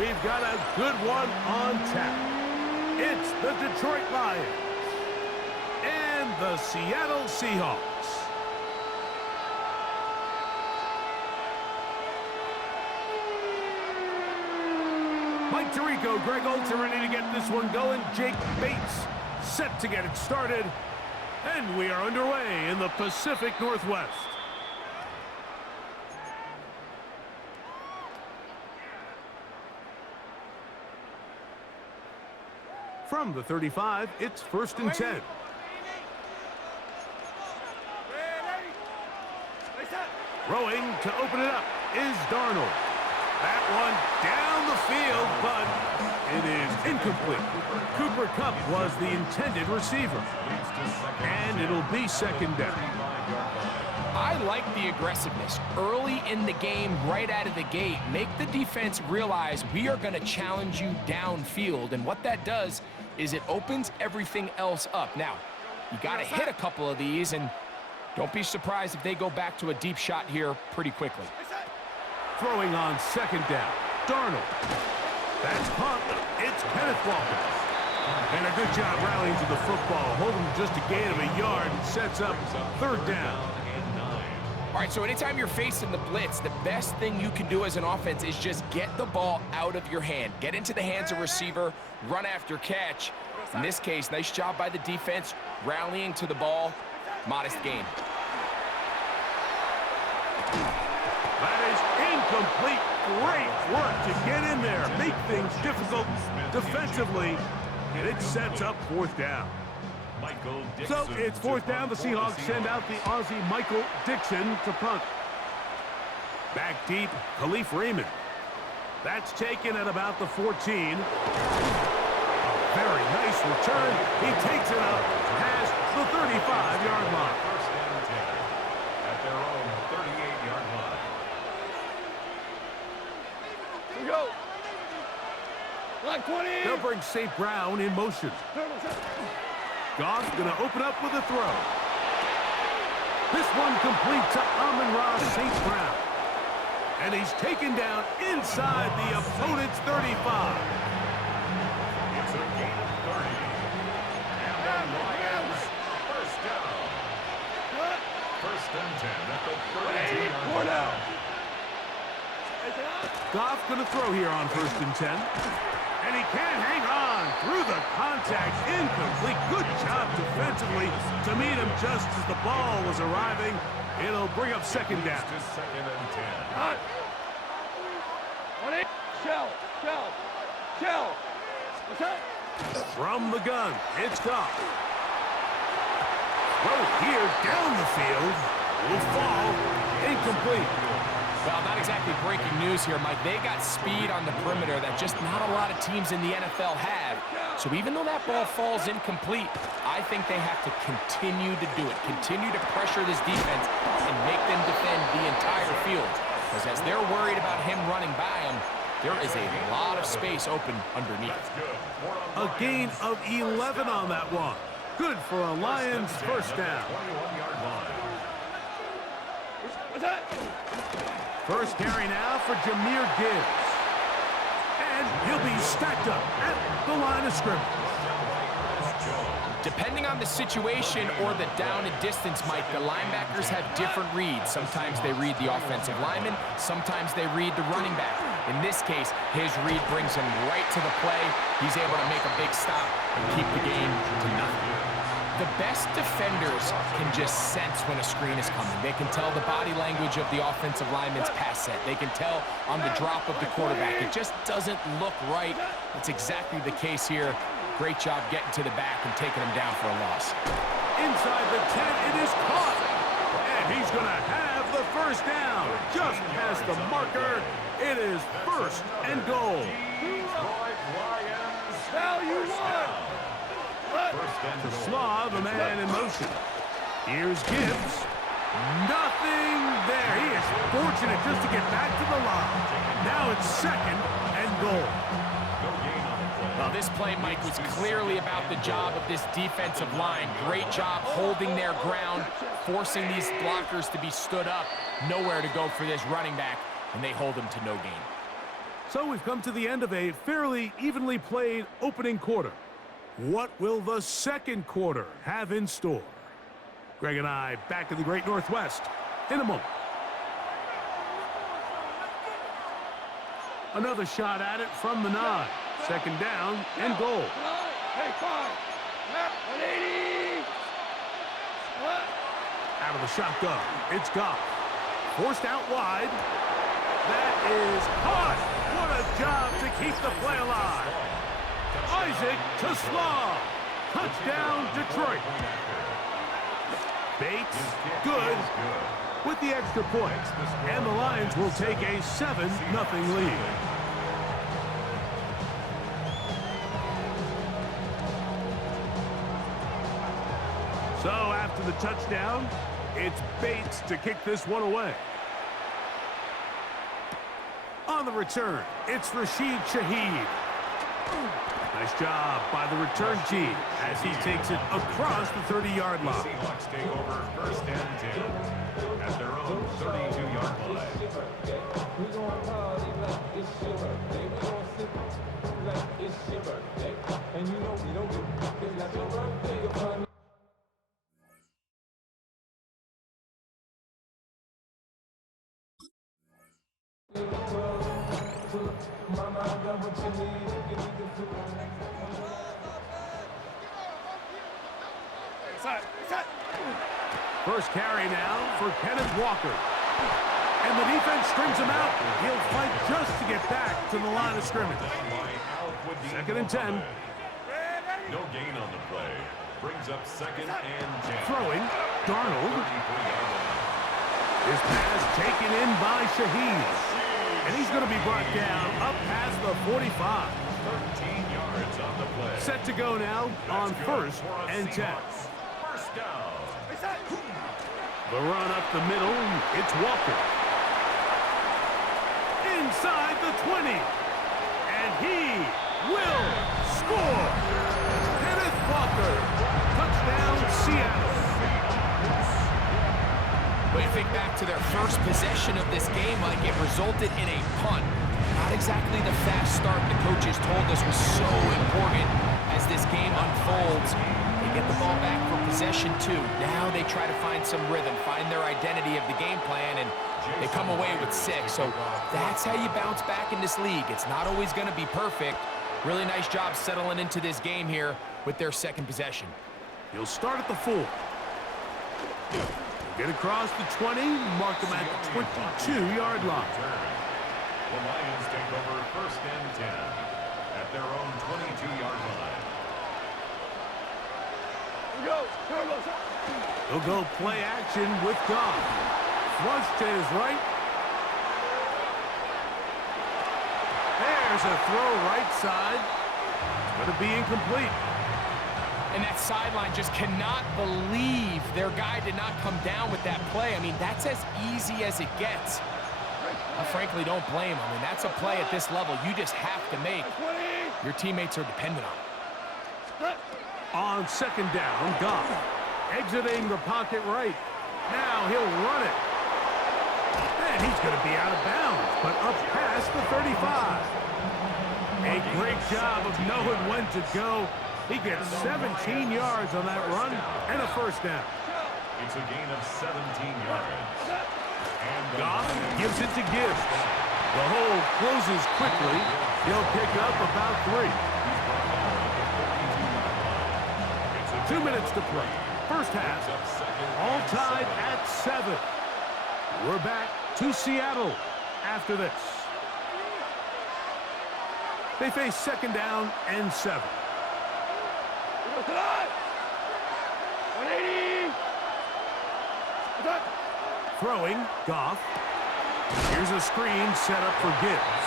We've got a good one on tap. It's the Detroit Lions and the Seattle Seahawks. Mike Tirico, Greg Olsen ready to get this one going. Jake Bates set to get it started. And we are underway in the Pacific Northwest. From the 35, it's 1st and 10. Throwing to open it up is Darnold. That one down the field, but it is incomplete. Cooper Kupp was the intended receiver. And it'll be 2nd down. I like the aggressiveness early in the game, right out of the gate. Make the defense realize we are going to challenge you downfield. And what that does is it opens everything else up. Now, you got to hit a couple of these, and don't be surprised if they go back to a deep shot here pretty quickly. Throwing on 2nd down, Darnold. That's caught. It's Kenneth Walker. And a good job rallying to the football. Holding just a gain of a yard and sets up 3rd down. All right, so anytime you're facing the blitz, the best thing you can do as an offense is just get the ball out of your hand. Get into the hands of receiver, run after catch. In this case, nice job by the defense, rallying to the ball. Modest gain. That is incomplete. Great work to get in there. Make things difficult defensively. And it sets up 4th down. So it's 4th down. The Seahawks send out the Aussie Michael Dixon to punt. Back deep, Khalif Raymond. That's taken at about the 14. A very nice return. He takes it up past the 35-yard line. First and 10 at their own 38-yard line. Here we go. Line 20. They'll bring St. Brown in motion. Goff's going to open up with a throw. This one complete to Amon-Ra St. Brown. And he's taken down inside the opponent's 35. It's a gain of 30. And the Lions, first down. 1st and 10 at the 32-yard line. Goff going to throw here on 1st and 10. And he can't hang on through the contact. Incomplete. Good job defensively to meet him just as the ball was arriving. It'll bring up 2nd down. To 2nd and 10. From the gun, it's Goff. Throw here down the field. Will fall. Incomplete. Well, not exactly breaking news here, Mike. They got speed on the perimeter that just not a lot of teams in the NFL have. So even though that ball falls incomplete, I think they have to continue to do it. Continue to pressure this defense and make them defend the entire field. Because as they're worried about him running by them, there is a lot of space open underneath. A gain of 11 on that one. Good for a Lions first down. 21-yard line. What's that? First carry now for Jahmyr Gibbs. And he'll be stacked up at the line of scrimmage. Depending on the situation or the down and distance, Mike, the linebackers have different reads. Sometimes they read the offensive lineman. Sometimes they read the running back. In this case, his read brings him right to the play. He's able to make a big stop and keep the game to nothing. The best defenders can just sense when a screen is coming. They can tell the body language of the offensive lineman's pass set. They can tell on the drop of the quarterback. It just doesn't look right. That's exactly the case here. Great job getting to the back and taking him down for a loss. Inside the 10, it is caught. And he's going to have the first down. Just past the marker. It is 1st and goal. Detroit Lions. Now you won. First and To goal. Slav, a man in motion. Here's Gibbs. Nothing there. He is fortunate just to get back to the line. Now it's 2nd and goal. No gain on the play. Well, this play, Mike, was clearly about the job of this defensive line. Great job holding their ground, forcing these blockers to be stood up. Nowhere to go for this running back, and they hold him to no gain. So we've come to the end of a fairly evenly played opening quarter. What will the second quarter have in store? Greg and I back in the Great Northwest in a moment. Another shot at it from the 9. Second down and goal. Out of the shotgun, it's Goff. Forced out wide. That is hot. What a job to keep the play alive. Isaac to Slaw. Touchdown, Detroit. Bates, good, with the extra point. And the Lions will take a 7-0 lead. So after the touchdown, it's Bates to kick this one away. On the return, it's Rashid Shaheed. Nice job by the return team as he takes it across the 30-yard line. Seahawks take over first and 10 at their own 32-yard line. First carry now for Kenneth Walker. And the defense strings him out. He'll fight just to get back to the line of scrimmage. Second and 10. No gain on the play. Brings up second and 10. Throwing, Darnold. His pass taken in by Shaheed. And he's going to be brought down up past the 45. 13 yards on the play. Set to go now on first and 10. First down. The run up the middle, it's Walker. Inside the 20. And he will score. Kenneth Walker. Touchdown, Seattle. When you think back to their first possession of this game, Mike, it resulted in a punt. Not exactly the fast start the coaches told us was so important as this game unfolds. They get the ball back for possession 2. Now they try to find some rhythm, find their identity of the game plan, and they come away with 6. So that's how you bounce back in this league. It's not always going to be perfect. Really nice job settling into this game here with their second possession. He'll start at the 4. Get across the 20, mark him at the 22-yard line. The Lions take over first and 10 at their own 22-yard line. He'll go play action with Goff. Flush to his right. There's a throw right side. It's going to be incomplete. And that sideline just cannot believe their guy did not come down with that play. I mean, that's as easy as it gets. I frankly don't blame him. I mean, that's a play at this level you just have to make. Your teammates are dependent on it. On second down, Goff exiting the pocket right. Now he'll run it. And he's going to be out of bounds, but up past the 35. A great job of knowing when to go. He gets 17 yards on that run and a first down. It's a gain of 17 yards. And Goff gives it to Gibbs. The hole closes quickly. He'll pick up about 3. 2 minutes to play. First half. All tied at 7. We're back to Seattle after this. They face second down and 7. 180. Throwing, Goff. Here's a screen set up for Gibbs.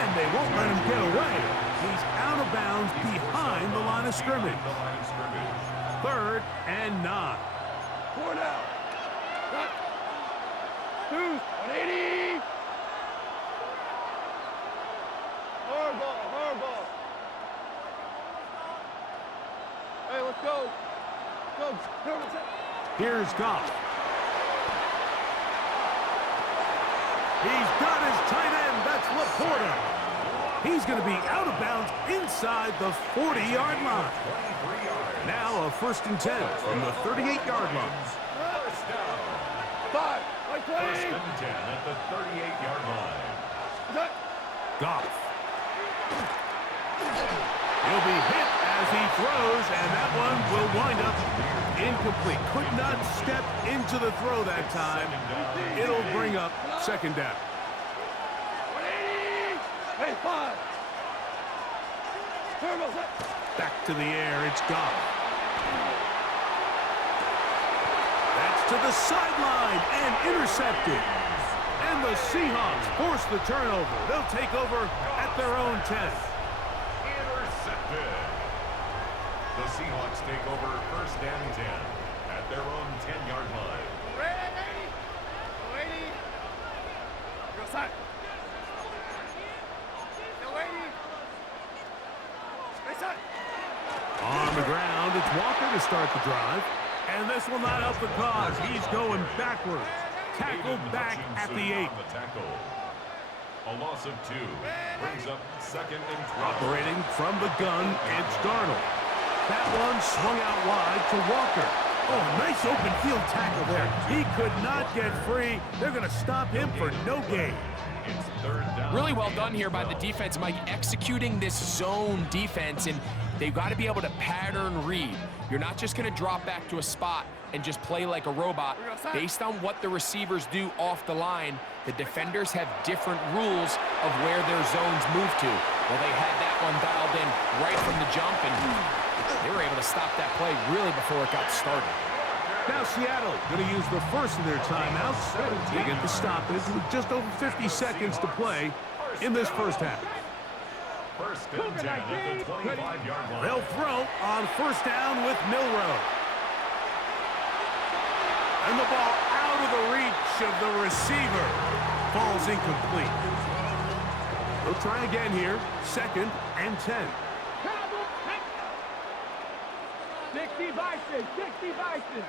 And they won't let him get away. He's out of bounds behind the line of scrimmage. Third and 9. 4 now. 2, 180. Hard ball. Hey, let's go. Go. Here's Goff. He's got his tight end. That's That's Laporta. He's going to be out of bounds inside the 40-yard line. Now a 1st and 10 from the 38-yard line. First down. First and 10 at the 38-yard line. Goff. He'll be hit as he throws, and that one will wind up incomplete. Could not step into the throw that time. It'll bring up 2nd down. Back to the air, it's Goff. That's to the sideline and intercepted. And the Seahawks force the turnover. They'll take over at their own 10. Intercepted. The Seahawks take over 1st and 10 at their own 10-yard line. On the ground, it's Walker to start the drive. And this will not help the cause. He's going backwards. Tackled back at the 8. A loss of 2 brings up 2nd and 12. Operating from the gun, it's Darnold. That one swung out wide to Walker. Oh, nice open field tackle there. He could not get free. They're going to stop him for no gain. It's 3rd down. Really well done here by the defense, Mike, executing this zone defense, and they've got to be able to pattern read. You're not just going to drop back to a spot and just play like a robot. Based on what the receivers do off the line, the defenders have different rules of where their zones move to. Well, they had that one dialed in right from the jump, and they were able to stop that play really before it got started. Now Seattle going to use the first of their timeouts to get the stoppage with just over 50 seconds to play in this first half. 1st and 10 at the 25-yard line. They'll throw on 1st down with Milroe. And the ball out of the reach of the receiver. Falls incomplete. They'll try again here. 2nd and 10. 60 Bison, 60 Bison.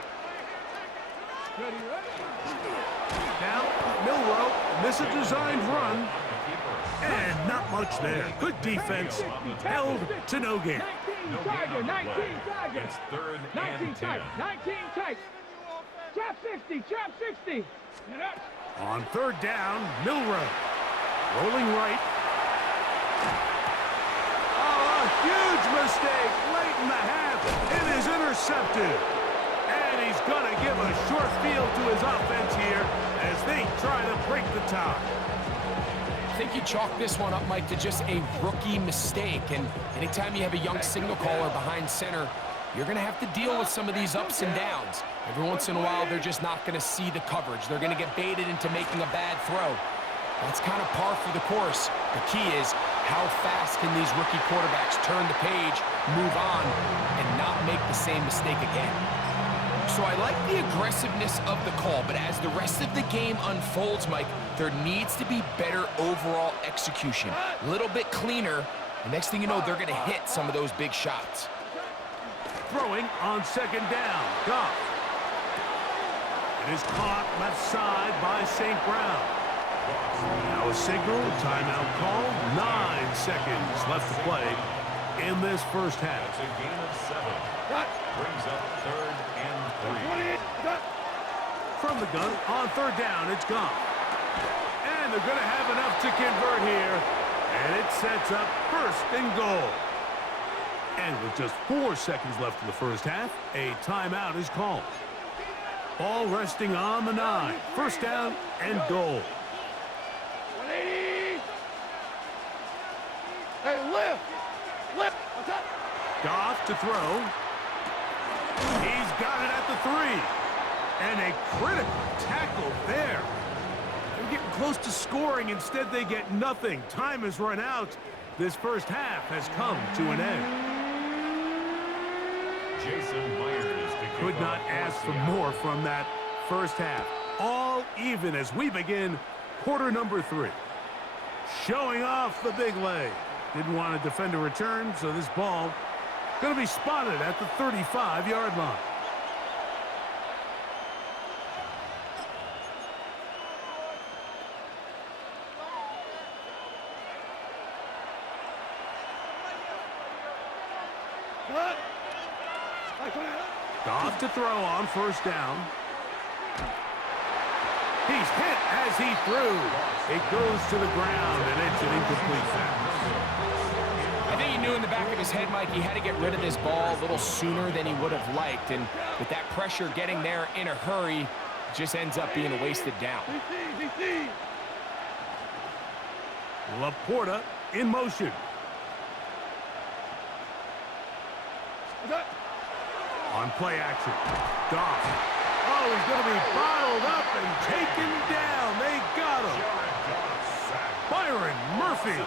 Now, Milroe, this is a designed run. And not much there. Good defense. Held to no gain. 19 Tiger, 19 Tiger. It's 3rd 19 and 10. tight, 19 tight. Trap 60, trap 60. On 3rd down, Milroe. Rolling right. Oh, a huge mistake late in the half. It is intercepted. And he's going to give a short field to his offense here as they try to break the tie. I think you chalk this one up, Mike, to just a rookie mistake. And anytime you have a young signal caller behind center, you're going to have to deal with some of these ups and downs. Every once in a while, they're just not going to see the coverage. They're going to get baited into making a bad throw. That's kind of par for the course. The key is how fast can these rookie quarterbacks turn the page, move on, and not make the same mistake again. So I like the aggressiveness of the call, but as the rest of the game unfolds, Mike, there needs to be better overall execution. A little bit cleaner. The next thing you know, they're going to hit some of those big shots. Throwing on 2nd down. Goff. It is caught left side by St. Brown. Now a signal, timeout call. 9 seconds left to play in this first half. It's a gain of 7. Brings up 3rd and 3. From the gun, on 3rd down, it's Goff. And they're going to have enough to convert here. And it sets up 1st and goal. And with just 4 seconds left in the first half, a timeout is called. Ball resting on the 9. 1st down and goal. 180. Hey, lift. Lift. Goff to throw. He's got it at the 3. And a critical tackle there. They're getting close to scoring. Instead, they get nothing. Time has run out. This first half has come to an end. Jason Myers to kick Could not off ask for Seattle. more from that first half. All even as we begin quarter number 3. Showing off the big leg. Didn't want to defend a return, so this ball going to be spotted at the 35-yard line. Goff to throw on first down. He's hit as he threw. It goes to the ground, and it's an incomplete pass. I think he knew in the back of his head, Mike, he had to get rid of this ball a little sooner than he would have liked. And with that pressure getting there in a hurry, it just ends up being a wasted down. Laporta in motion. On play action. Goff. Oh, he's going to be bottled up and taken down. They got him. Byron Murphy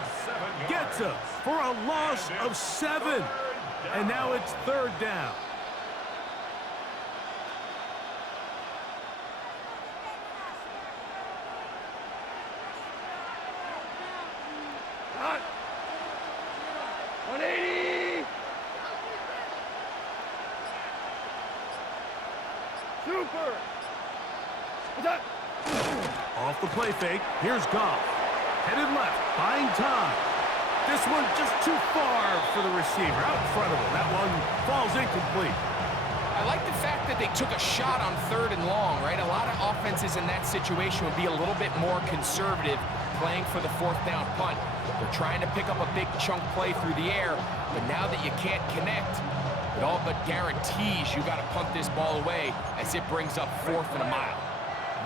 gets him for a loss of 7. And now it's third down. Hot. 180. Super. Off the play fake. Here's Goff. Headed left. Buying time. This one just too far for the receiver. Out in front of him. That one falls incomplete. I like the fact that they took a shot on 3rd and long, right? A lot of offenses in that situation would be a little bit more conservative playing for the 4th down punt. They're trying to pick up a big chunk play through the air, but now that you can't connect, it all but guarantees you got to punt this ball away as it brings up 4th and a mile.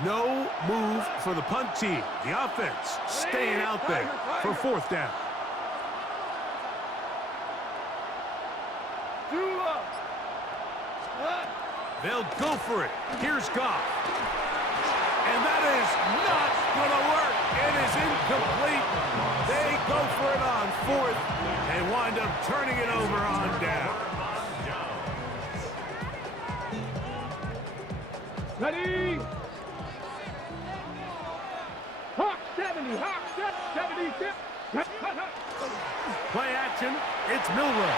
No move for the punt team. The offense staying out there for 4th down. They'll go for it. Here's Goff. And that is not going to work. It is incomplete. They go for it on 4th and wind up turning it over on down. Ready? Hawk 70, Hawk 76. Play action. It's Milroe.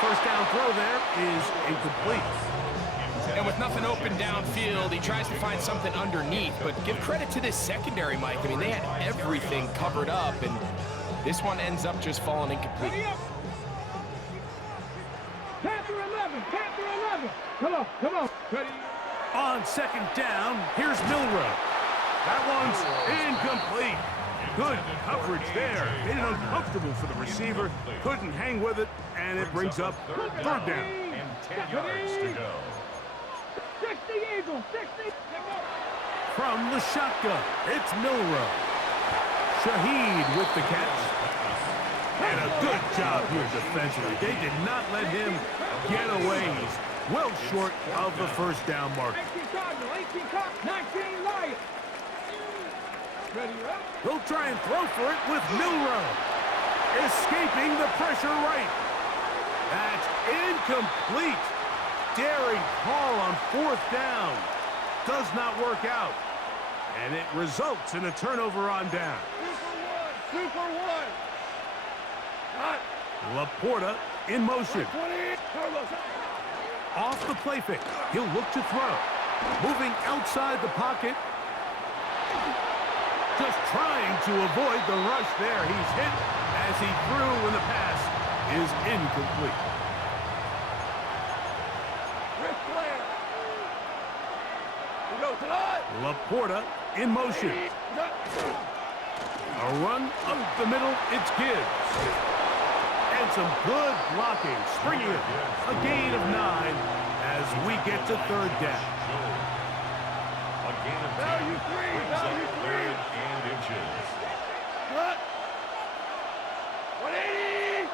First down throw there is incomplete. And with nothing open downfield, he tries to find something underneath. But give credit to this secondary, Mike. I mean, they had everything covered up, and this one ends up just falling incomplete. Panther 11, Panther 11. Come on. Ready? On 2nd down, here's Milroe. That one's incomplete. Good coverage there. Made it uncomfortable for the receiver. Couldn't hang with it, and it brings up 3rd down. And 10 yards to go. 60 Eagles, 60. From the shotgun, it's Milroe. Shaheed with the catch. And a good job here defensively. They did not let him get away. He's well short of the 1st down mark. 18 Cardinal, 18 Cardinal, 19 Lion. Ready, up? He'll try and throw for it with Milroe. Escaping the pressure right. That's incomplete. Daring call on 4th down. Does not work out. And it results in a turnover on down. Super one. Hot. Laporta in motion. 20. Off the play fake. He'll look to throw. Moving outside the pocket. Just trying to avoid the rush there. He's hit as he threw when the pass is incomplete. Rick Flair. We go tonight. Laporta in motion. A run up the middle. It's Gibbs. And some good blocking. Springing it. A gain of 9 as we get to 3rd down. A gain of 10. Value 3. Value 3. 3rd and inches. Cut. 180.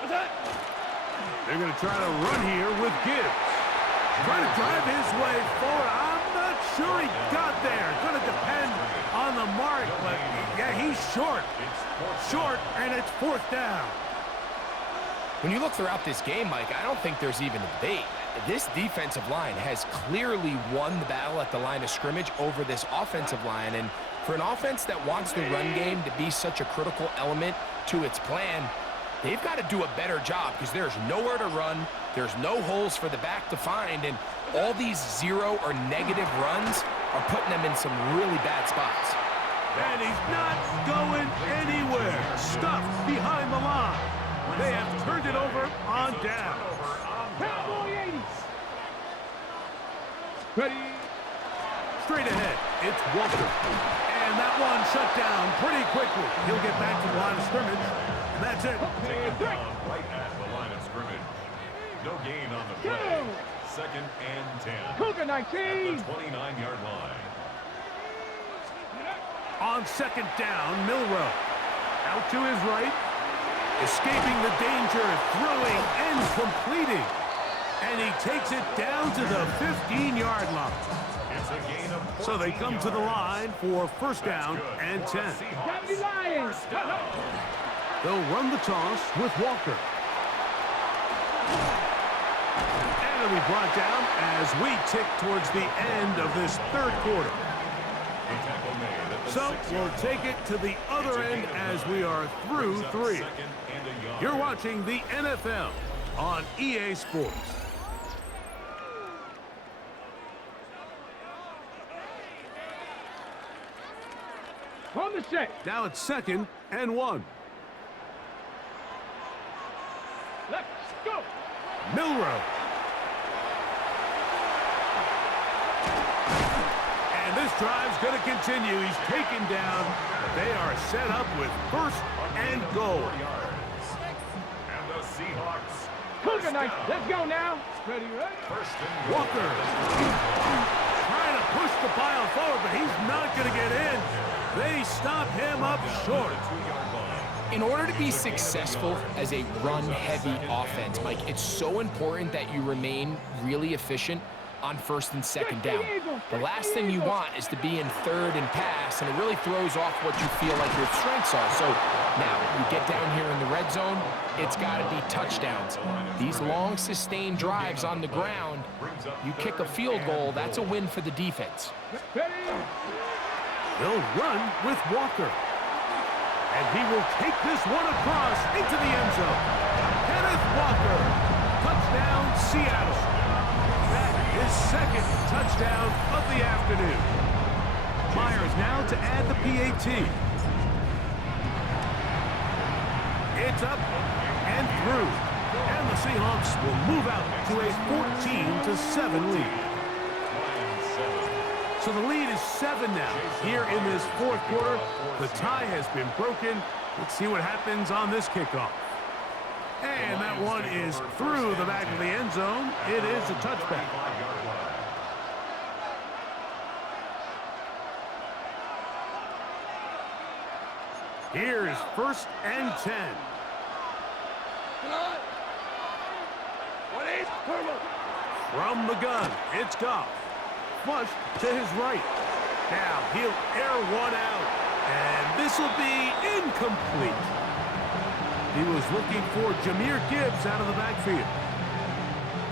What's that? They're going to try to run here with Gibbs. Trying to drive his way forward. I'm not sure he got there. Going to depend on the mark, but yeah, he's short. Short, and it's 4th down. When you look throughout this game, Mike, I don't think there's even a debate. This defensive line has clearly won the battle at the line of scrimmage over this offensive line. And for an offense that wants the run game to be such a critical element to its plan, they've got to do a better job because there's nowhere to run. There's no holes for the back to find. And all these 0 or negative runs are putting them in some really bad spots. And he's not going anywhere. Stuffed behind the line. They have turned it over on down. Cowboy 80s. Ready. Straight ahead, it's Walker. And that one shut down pretty quickly. He'll get back to the line of scrimmage. And that's it. Taken down right at the line of scrimmage. No gain on the play. Second and 10. Cougar At 19. the 29-yard line. On second down, Milrow. Out to his right. Escaping the danger, throwing and completing. And he takes it down to the 15-yard line. It's a gain of 14 So they come to the line for first down and 10. 70 Lions. They'll run the toss with Walker. And it'll be brought down as we tick towards the end of this third quarter. So we'll take it to the other end as we are through 3. You're watching the NFL on EA Sports. On the set. Now it's second and 1. Let's go. Milrow. And this drive's going to continue. He's taken down. They are set up with first and goal. And the Seahawks. Cougar 19. Let's go now. Ready, ready. Walker trying to push the pile forward, but he's not going to get in. They stop him up short. In order to be successful as a run-heavy offense, Mike, it's so important that you remain really efficient on first and second down. The last thing you want is to be in third and pass, and it really throws off what you feel like your strengths are. So now you get down here in the red zone, it's got to be touchdowns. These long, sustained drives on the ground, you kick a field goal, that's a win for the defense. Ready. They'll run with Walker. And he will take this one across into the end zone. Kenneth Walker. Touchdown, Seattle. That is second touchdown of the afternoon. Myers now to add the PAT. It's up and through. And the Seahawks will move out to a 14-7 lead. So the lead is 7 now here in this fourth quarter. The tie has been broken. Let's see what happens on this kickoff. And that one is through the back of the end zone. It is a touchback. Here is first and 10. From the gun, it's Goff. Flush to his right. Now he'll air one out, and this will be incomplete. He was looking for Jahmyr Gibbs out of the backfield.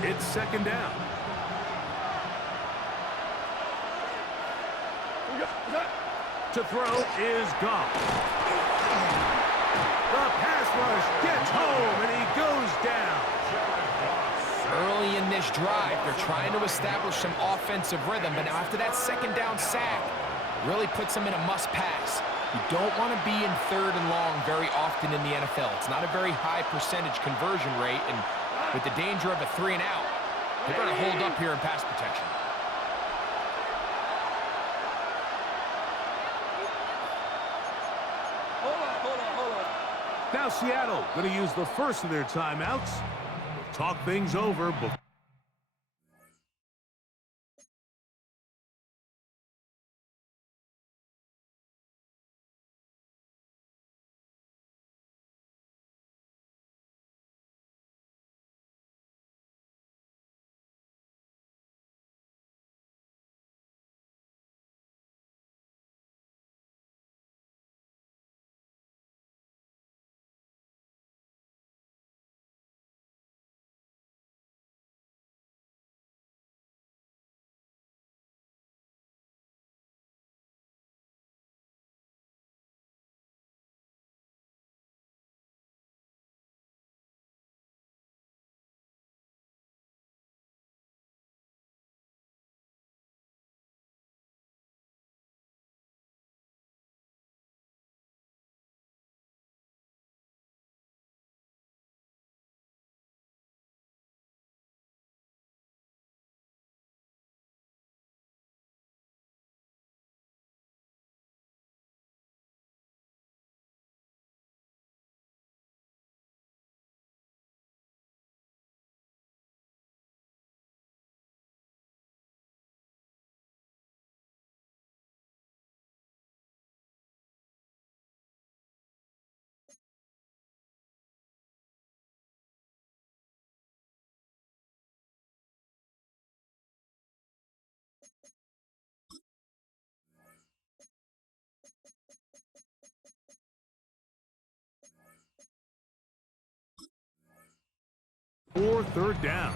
It's second down. To throw is Goff. The pass rush gets home, and he goes down. Early in this drive, they're trying to establish some offensive rhythm, but now after that second down sack, really puts them in a must-pass. You don't want to be in third and long very often in the NFL. It's not a very high percentage conversion rate, and with the danger of a 3 and out, they're going to hold up here in pass protection. Now Seattle going to use the first of their timeouts. We'll talk things over before third down.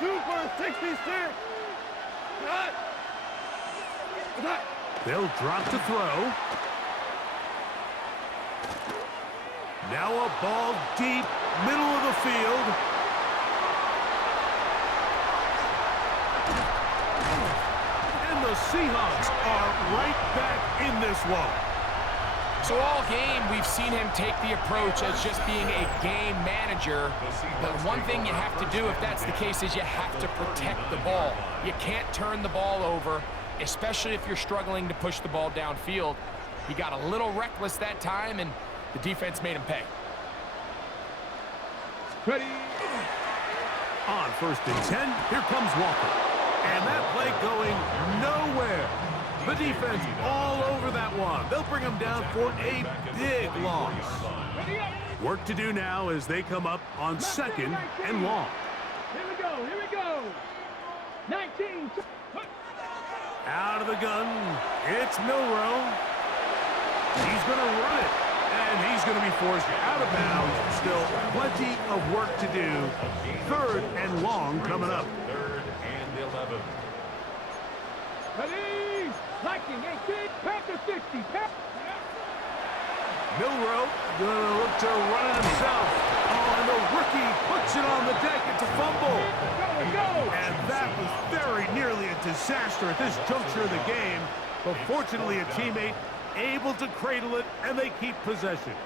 Super 66. Cut. They'll drop to throw. Now a ball deep, middle of the field. And the Seahawks are right back in this one. So all game, we've seen him take the approach as just being a game manager. But one thing you have to do, if that's the case, is you have to protect the ball. You can't turn the ball over, especially if you're struggling to push the ball downfield. He got a little reckless that time, and the defense made him pay. Ready. On 1st and 10, here comes Walker. And that play going nowhere. The defense all over that one. They'll bring him down for a big loss. Work to do now as they come up on 2nd and long. Here we go. Here we go. 19. Out of the gun, it's Milroe. He's going to run it, and he's going to be forced out of bounds. Still plenty of work to do. 3rd and long coming up. 3rd and 11. Ready. Liking 18. Panther 60. Milroe gonna look to run it himself. Oh, and the rookie puts it on the deck. It's a fumble. And that was very nearly a disaster at this juncture of the game. But fortunately, a teammate able to cradle it, and they keep possession.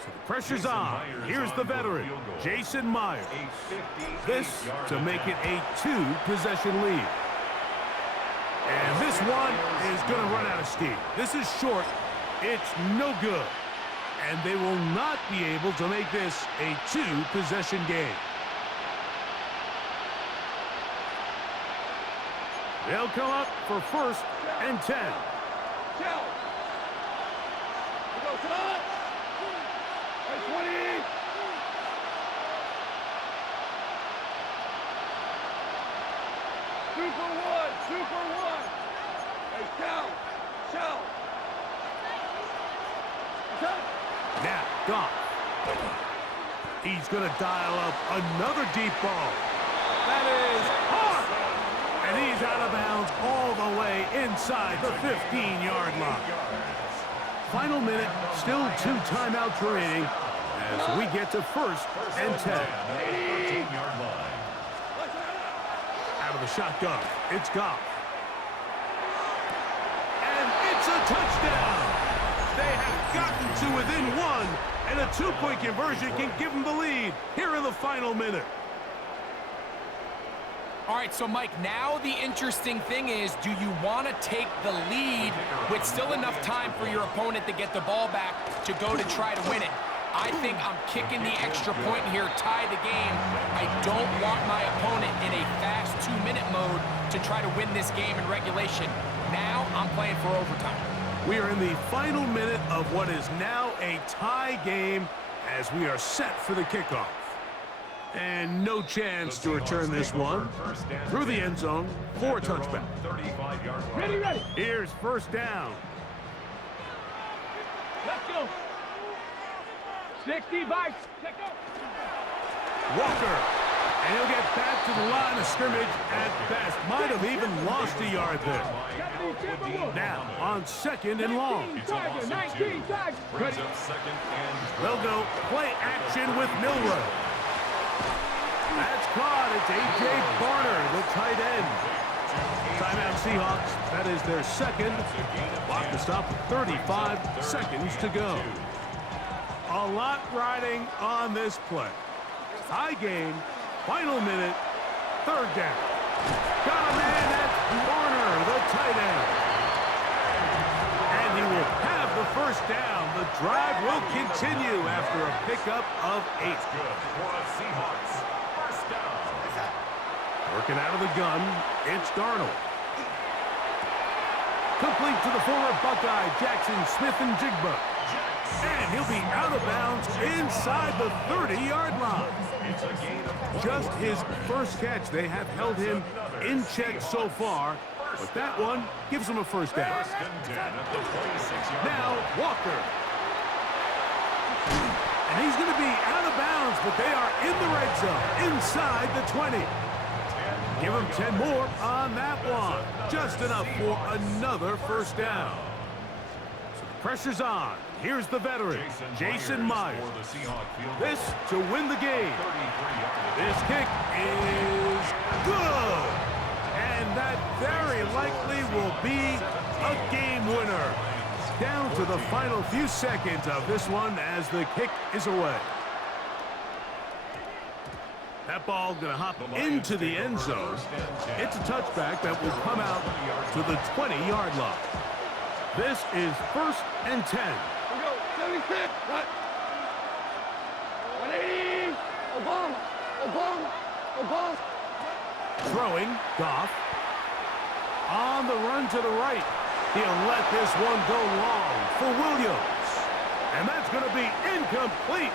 So the pressure's on. Here's the veteran, Jason Myers. This to make it a 2-possession lead. And this one is going to run out of steam. This is short. It's no good. And they will not be able to make this a 2-possession game. They'll come up for 1st and 10. Shell. Go, come on. 20. Super 1. Super 1. Hey, Shell. Now, Goff. He's going to dial up another deep ball. That is hard. And he's out of bounds all the way inside the 15-yard line. Final minute, still 2 timeouts remaining as we get to 1st and 10. Out of the shotgun, it's Goff. And it's a touchdown. They have gotten to within 1, and a 2-point conversion can give them the lead here in the final minute. All right, so Mike, now the interesting thing is, do you want to take the lead with still enough time for your opponent to get the ball back to go to try to win it? I think I'm kicking the extra point here, tie the game. I don't want my opponent in a fast 2-minute mode to try to win this game in regulation. Now I'm playing for overtime. We are in the final minute of what is now a tie game as we are set for the kickoff. And no chance to return this one through the end zone for a touchback. Ready. Here's 1st down. Let's go. 60 by. Check out. Walker. And he'll get back to the line of scrimmage at best. Might have even lost a yard there. Now on 2nd and long. 19 Tiger. Ready. They'll go play action with Milroe. That's caught. It's A.J. Barner, the tight end. Timeout Seahawks. That is their 2nd. Clock to stop with 35 seconds to go. A lot riding on this play. High game. Final minute. 3rd down. Got a man. That's Barner, the tight end. And he will have the 1st down. The drive will continue after a pickup of 8. Good for the Seahawks. 1st down. Working out of the gun, it's Darnold. Complete to the former Buckeye, Jackson Smith and Jigba. And he'll be out of bounds inside the 30-yard line. It's a gain of Just his first catch. They have held him in check so far, but that one gives him a first down. first and 10 at the 26-yard Now, Walker. And he's going to be out of bounds, but they are in the red zone, inside the 20. Give him 10 more on that one. Just enough for another first down. So the pressure's on. Here's the veteran, Jason Myers. for the Seahawk field goal. This to win the game. 33-yard This kick is good. And that very likely will be a game winner. Down to the final few seconds of this one as the kick is away. That ball going to hop into the end zone. It's a touchback that will come out to the 20-yard line. This is first and 10. We go. 76. What? 180. Obama. Obama. Obama. Throwing, Goff. On the run to the right. He'll let this one go long for Williams. And that's going to be incomplete.